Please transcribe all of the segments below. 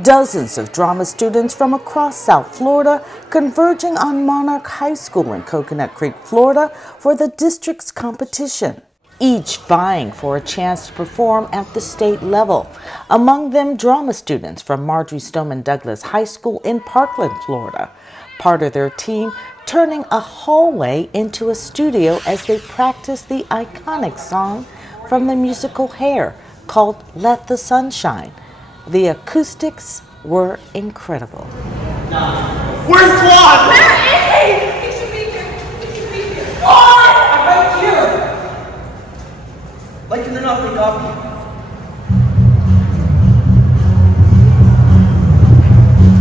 Dozens of drama students from across South Florida converging on Monarch High School in Coconut Creek, Florida for the district's competition, each vying for a chance to perform at the state level. Among them, drama students from Marjory Stoneman Douglas High School in Parkland, Florida. Part of their team turning a hallway into a studio as they practiced the iconic song from the musical Hair called Let the Sun Shine. The acoustics were incredible. Where's Claude? Where is he? He should be here. He should be here. Claude! I'm right here! Like, can they not pick up?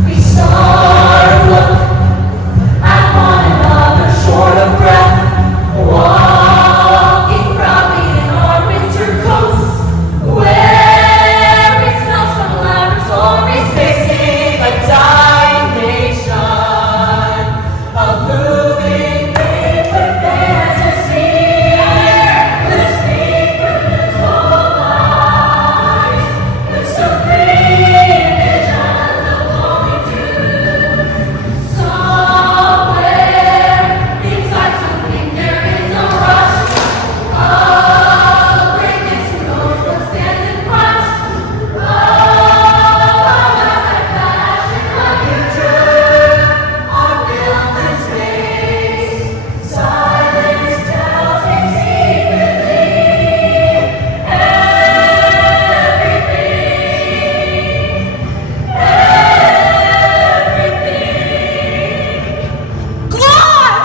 We start to look at one another, short of breath, walking proudly in our winter coats, wearing smells from laboratories, facing a dying nation of moving paper fantasies, listening for little lies, with supreme visions of longitude. Somewhere inside something there is a rush of greatness. Who knows what stands in front of us? That passion, the future, our fields in space. Silence tells me secretly everything. Claude!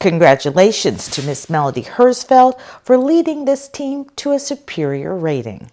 Congratulations to Miss Melody Hersfeld for leading this team to a superior rating.